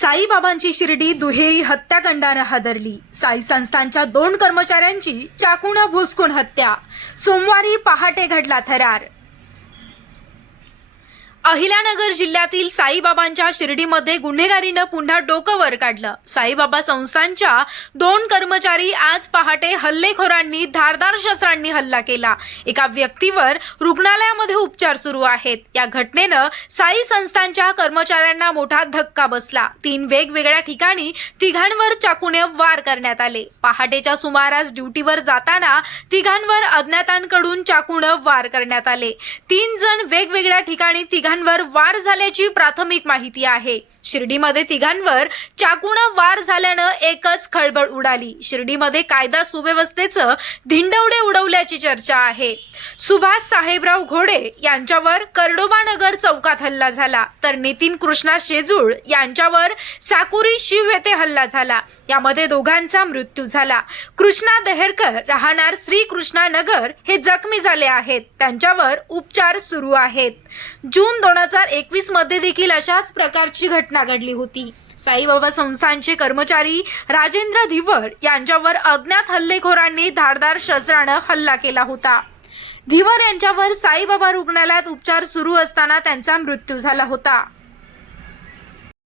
साईबाबांची शिर्डी दुहेरी हत्याकांडानं हादरली. साई संस्थांच्या दोन कर्मचाऱ्यांची चाकून भुसकून हत्या. सोमवारी पहाटे घडला थरार. अहिल्यानगर जिल्ह्यातील साईबाबांच्या शिर्डीमध्ये गुन्हेगारीनं पुन्हा डोकं वर काढलं. साईबाबा संस्थांच्या दोन कर्मचारी आज पहाटे हल्लेखोरांनी धारदार शस्त्रांनी हल्ला केला. एका व्यक्तीवर रुग्णालयामध्ये उपचार सुरू आहेत. या घटनेनं साई संस्थांच्या कर्मचाऱ्यांना मोठा धक्का बसला. तीन वेगवेगळ्या ठिकाणी तिघांवर चाकूने वार करण्यात आले. पहाटेच्या सुमारास ड्युटीवर जाताना तिघांवर अज्ञातांकडून चाकूनं वार करण्यात आले. तीन जण वेगवेगळ्या ठिकाणी तिघां तिघांवर वार झाल्याची प्राथमिक माहिती आहे. शिर्डीमध्ये तिघांवर चाकूनं वार झाल्यानं एकच खळबळ उडाली. शिर्डीमध्ये कायदा सुव्यवस्थेचं धिंडवडे उडवल्याची चर्चा आहे. सुभाष साहेबराव घोडे यांच्यावर कर्डोबा नगर चौकात हल्ला झाला. तर नितीन कृष्णा शेजूळ यांच्यावर साकुरी शिव येथे हल्ला झाला. यामध्ये दोघांचा मृत्यू झाला. कृष्णा देहरकर राहणार श्री कृष्णा नगर हे जखमी झाले आहेत. त्यांच्यावर उपचार सुरू आहेत. जून दोन हजार एकवीसमध्ये देखील अशाच प्रकारची घटना घडली होती. साईबाबा संस्थांचे कर्मचारी राजेंद्र धिवर यांच्यावर अज्ञात हल्लेखोरांनी धारदार शस्त्रानं हल्ला केला होता. धिवर यांच्यावर साईबाबा रुग्णालयात उपचार सुरू असताना त्यांचा मृत्यू झाला होता.